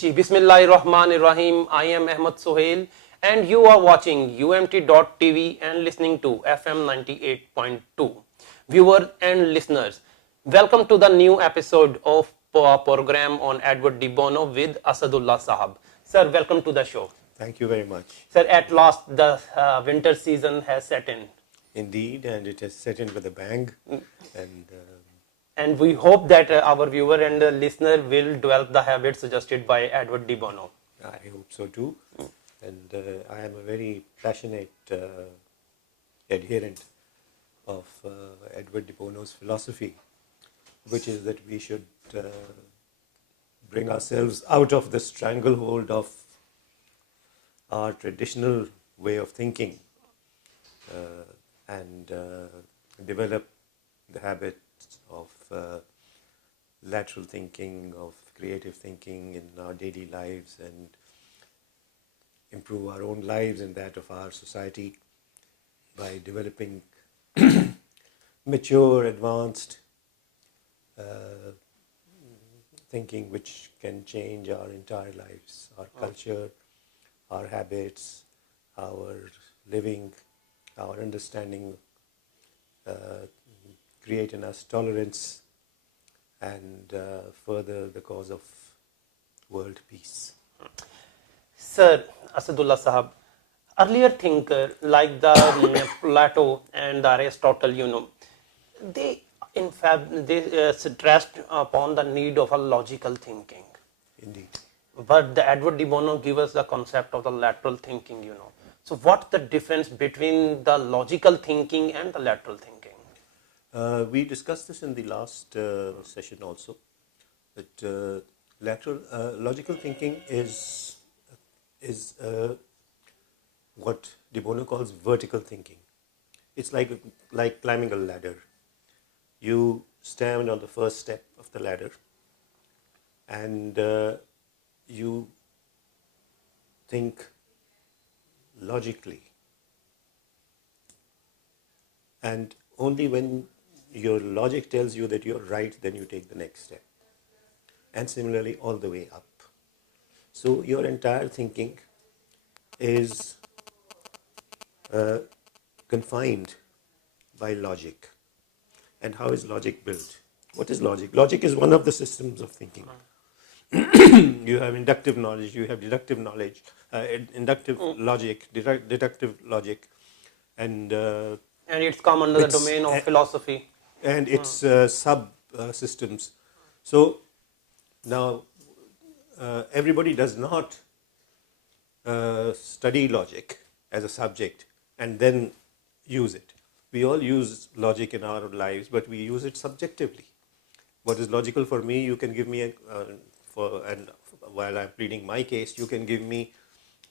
Ji, Bismillahirrahmanirrahim. I am Ahmad Sohail and you are watching umt.tv and listening to FM 98.2. Viewers and listeners, welcome to the new episode of program on Edward Deebono with Asadullah Sahab. Sir, welcome to the show. Thank you very much. Sir, at last the winter season has set in. Indeed, and it has set in with a bang. And we hope that our viewer and listener will develop the habits suggested by Edward Deebono. I hope so too. And I am a very passionate adherent of Edward Deebono's philosophy, which is that we should bring ourselves out of the stranglehold of our traditional way of thinking and develop the habit of lateral thinking, of creative thinking in our daily lives, and improve our own lives and that of our society by developing mature, advanced thinking which can change our entire lives, our culture, our habits, our living, our understanding, create in us tolerance and further the cause of world peace. Sir, Asadullah Sahab, earlier thinker like the Plato and Aristotle, they in fact stressed upon the need of a logical thinking. Indeed. But the Edward Deebono gives us the concept of the lateral thinking, So what's the difference between the logical thinking and the lateral thinking? We discussed this in the last session also, that logical thinking is what Deebono calls vertical thinking. It's like climbing a ladder. You stand on the first step of the ladder and you think logically, and only when your logic tells you that you're right, then you take the next step. And similarly, all the way up. So your entire thinking is confined by logic. And how is logic built? What is logic? Logic is one of the systems of thinking. You have inductive knowledge, you have deductive knowledge, inductive logic, deductive logic, and it's come under the domain of philosophy. And its sub-systems. So now everybody does not study logic as a subject and then use it. We all use logic in our lives, but we use it subjectively. What is logical for me, you can give me and while I'm pleading my case, you can give me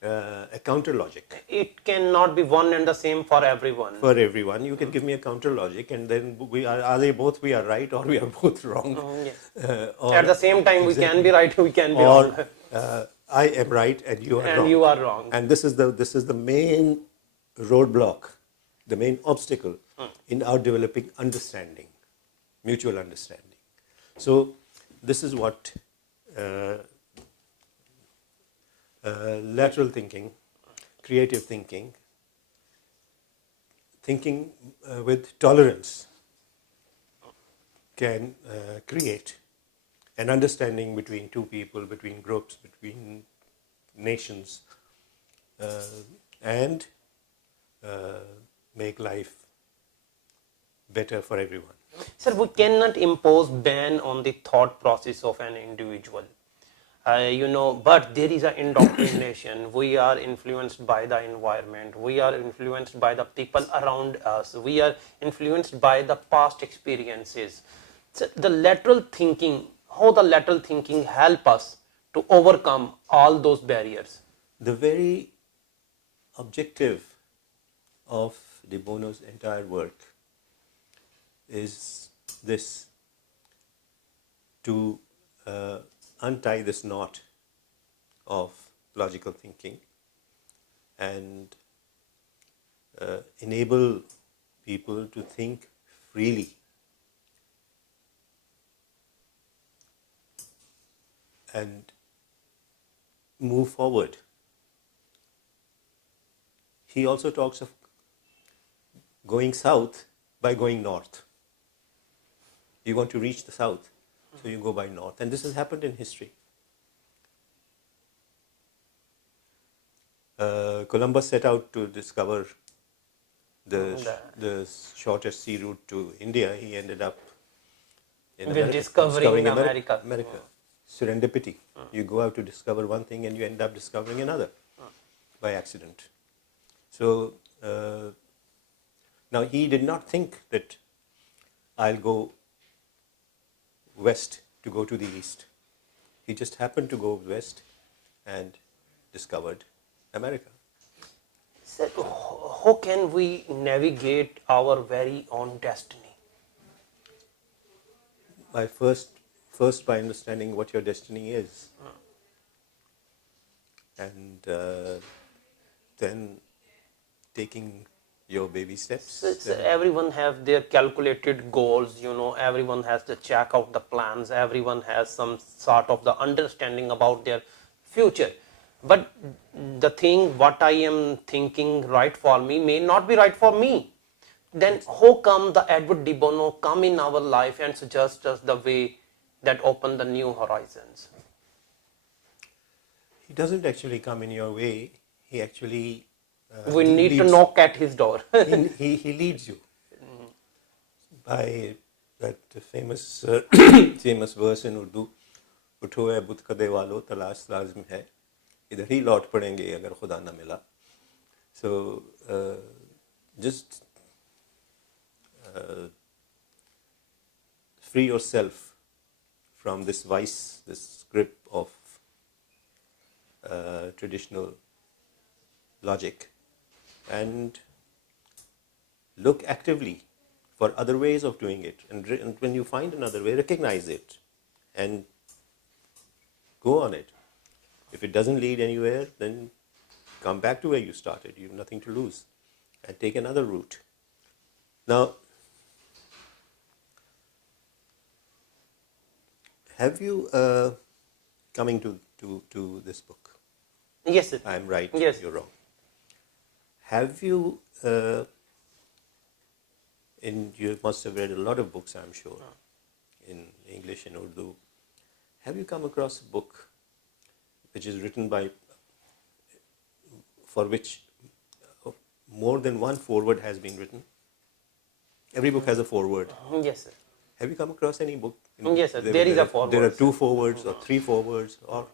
a counter logic. It cannot be one and the same for everyone. For everyone, you can give me a counter logic, and then we are right or we are both wrong. Yes. At the same time, we can be right, we can be wrong. I am right and you are wrong. And you are wrong. And this is the main roadblock, the main obstacle in our developing understanding, mutual understanding. So this is what lateral thinking, creative thinking, thinking with tolerance can create an understanding between two people, between groups, between nations, and make life better for everyone. Sir, we cannot impose ban on the thought process of an individual. But there is an indoctrination. We are influenced by the environment. We are influenced by the people around us. We are influenced by the past experiences. So the lateral thinking, how the lateral thinking help us to overcome all those barriers? The very objective of Deebono's entire work is this, to untie this knot of logical thinking and enable people to think freely and move forward. He also talks of going south by going north. You want to reach the south, so you go by north. And this has happened in history. Columbus set out to discover the shortest sea route to India. He ended up in With discovering America. America. Serendipity. You go out to discover one thing and you end up discovering another by accident. So now he did not think that I'll go west to go to the east. He just happened to go west and discovered America. Sir, how can we navigate our very own destiny? By first by understanding what your destiny is, and then taking your baby steps. So everyone have their calculated goals, everyone has to check out the plans, everyone has some sort of the understanding about their future. But the thing what I am thinking right for me may not be right for me. Then how come the Edward Deebono come in our life and suggest us the way that open the new horizons? He doesn't actually come in your way. He actually We need to knock at his door. he leads you by that famous famous verse in Urdu, उठो है बुत कदे वालो तलाश लाज़िम है इधर ही लौट पड़ेंगे अगर खुदा न मिला. So just free yourself from this vice, this grip of traditional logic, and look actively for other ways of doing it. And when you find another way, recognize it and go on it. If it doesn't lead anywhere, then come back to where you started. You have nothing to lose, and take another route. Now, have you, coming to this book? Yes, sir. I'm right, Yes. you're wrong. Have you, you must have read a lot of books, I'm sure, in English and Urdu. Have you come across a book which is written by, for which more than one foreword has been written? Every book has a foreword. Yes, sir. Have you come across any book? Yes, sir. There is a foreword. There are 2 forewords or 3 forewords, or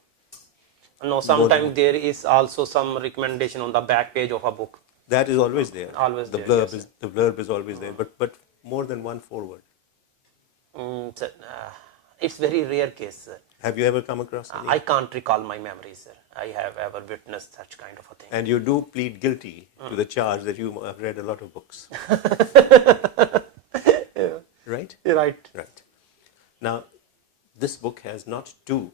no, sometimes there is also some recommendation on the back page of a book. that is always there. Always the there, blurb yes, is the blurb is always there, but more than one foreword. Sir, it's very rare case, sir. Have you ever come across any? I can't recall my memories, sir. I have ever witnessed such kind of a thing. And you do plead guilty to the charge that you have read a lot of books. Yeah. Right? Right. Right. Now, this book has not 2,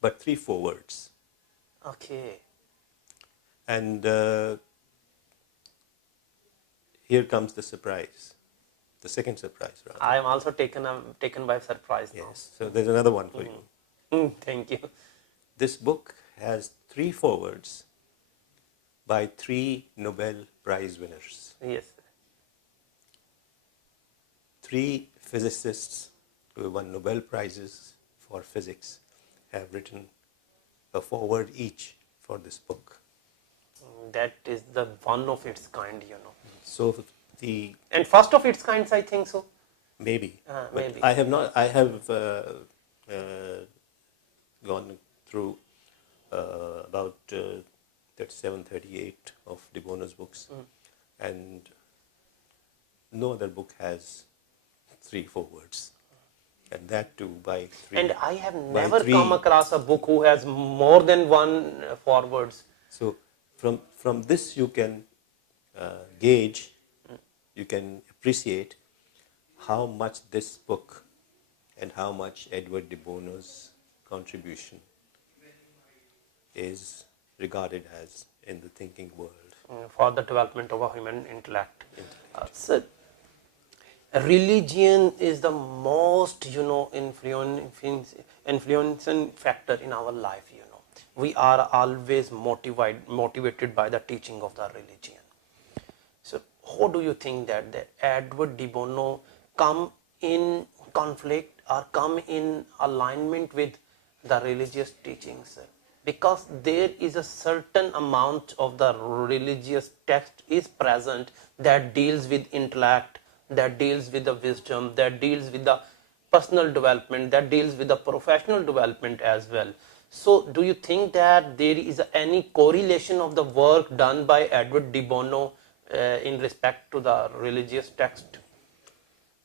but 3 forewords. Okay. And here comes the surprise, the second surprise, rather. I am also taken by surprise now. Yes. So there's another one for you. Thank you. This book has 3 forewords by 3 Nobel Prize winners. Yes. 3 physicists who won Nobel Prizes for physics have written a foreword each for this book. That is the one of its kind, So the And first of its kinds, I think so. maybe, but Maybe. I have not. I have gone through about 37, 38 of Deebono's books, and no other book has 3 forewords, and that too by 3. And I have by never 3. come across a book who has more than one forewords. So from this you can gauge, you can appreciate how much this book and how much Edward Deebono's contribution is regarded as in the thinking world. For the development of a human intellect. So, religion is the most, influencing factor in our life, we are always motivated by the teaching of the religion. So how do you think that the Edward Deebono come in conflict or come in alignment with the religious teachings? Because there is a certain amount of the religious text is present that deals with intellect, that deals with the wisdom, that deals with the personal development, that deals with the professional development as well. So do you think that there is any correlation of the work done by Edward Deebono in respect to the religious text?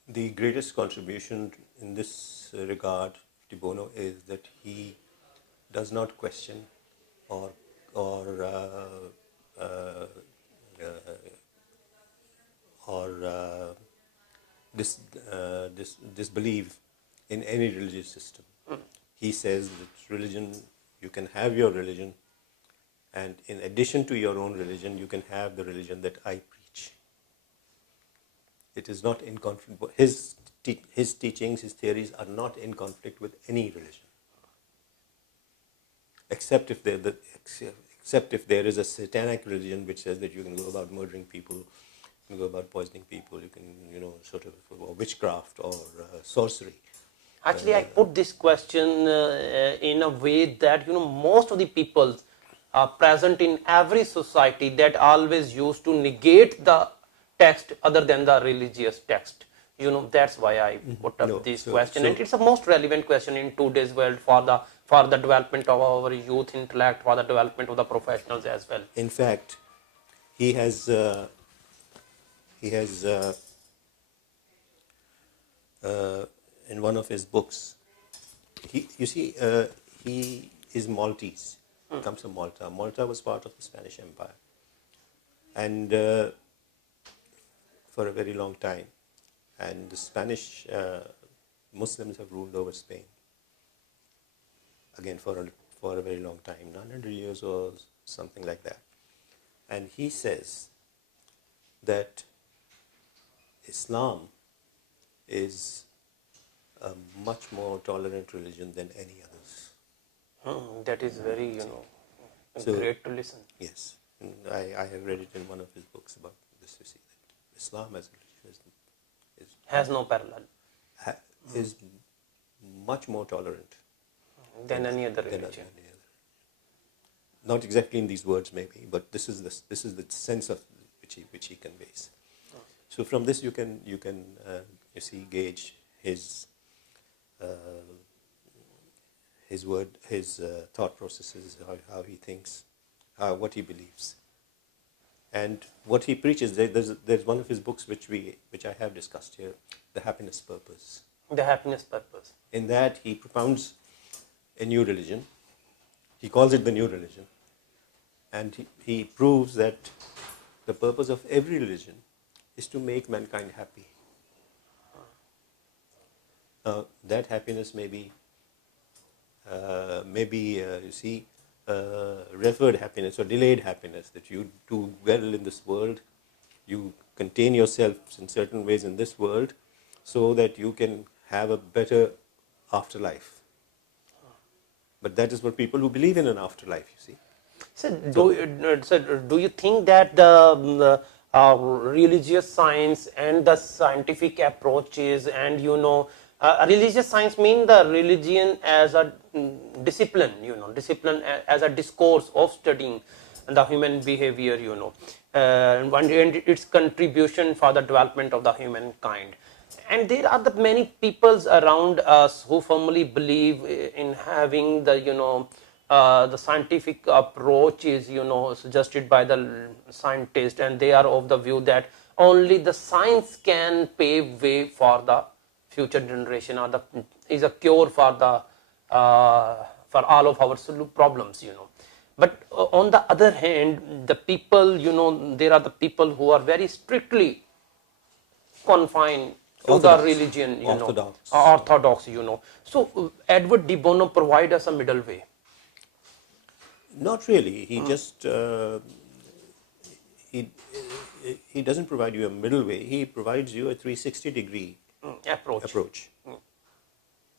The greatest contribution in this regard, De Bono, is that he does not question or or uh, uh, disbelieve in any religious system. He says that religion, you can have your religion, and in addition to your own religion, you can have the religion that I preach. It is not in conflict. His teachings, his theories are not in conflict with any religion, except if there is a satanic religion which says that you can go about murdering people, you can go about poisoning people, you can, sort of, or witchcraft or sorcery. Actually, I put this question in a way that most of the people are present in every society that always used to negate the text other than the religious text. That's why I put up this question, and it's the most relevant question in today's world for the development of our youth intellect, for the development of the professionals as well. In fact, he has in one of his books, he is Maltese. He comes from Malta. Malta was part of the Spanish Empire, and for a very long time, and the Spanish Muslims have ruled over Spain again for a very long time, 900 years or something like that. And he says that Islam is a much more tolerant religion than any others. That is very, great to listen. Yes, and I have read it in one of his books about this. You see that Islam as a religion has no parallel. Is much more tolerant than any other religion. Not exactly in these words, maybe, but this is the sense of which he conveys. So from this you can gauge his thought processes, how he thinks, what he believes, and what he preaches. There's one of his books which I have discussed here, The Happiness Purpose. The Happiness Purpose. In that he propounds a new religion. He calls it the new religion, and he proves that the purpose of every religion is to make mankind happy. That happiness may be referred happiness or delayed happiness, that you do well in this world, you contain yourself in certain ways in this world so that you can have a better afterlife. But that is what people who believe in an afterlife, you see. So, do you think that the religious science and the scientific approaches and religious science mean the religion as a discipline, discipline as a discourse of studying the human behavior, and its contribution for the development of the humankind. And there are the many peoples around us who firmly believe in having the scientific approach is suggested by the scientist, and they are of the view that only the science can pave way for the future generation, or is a cure for for all of our problems, But on the other hand, the people, there are the people who are very strictly confined to the religion, orthodox, So Edward Deebono provide us a middle way. Not really. He just he doesn't provide you a middle way. He provides you a 360-degree approach,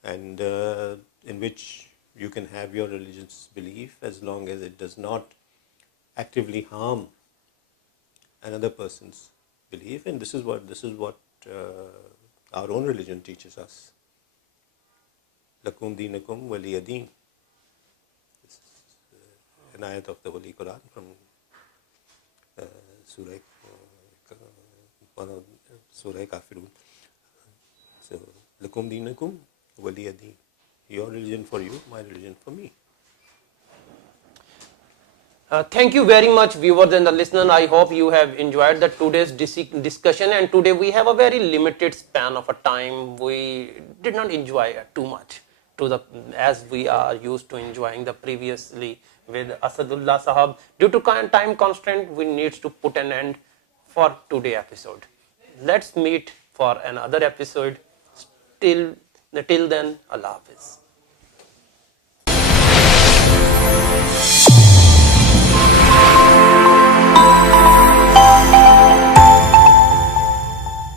and in which You can have your religious belief as long as it does not actively harm another person's belief, and this is what our own religion teaches us. Lakum dinakum waliya deen. This is an ayat of the Holy Quran from Surah Surah Kafirun. So, lakum dinakum waliya deen. Your religion for you, my religion for me. Thank you very much, viewers and the listeners. I hope you have enjoyed the today's discussion. And today we have a very limited span of a time. We did not enjoy too much as we are used to enjoying the previously with Asadullah Sahab. Due to time constraint, we need to put an end for today episode. Let's meet for another episode. Till then, Allah Hafiz.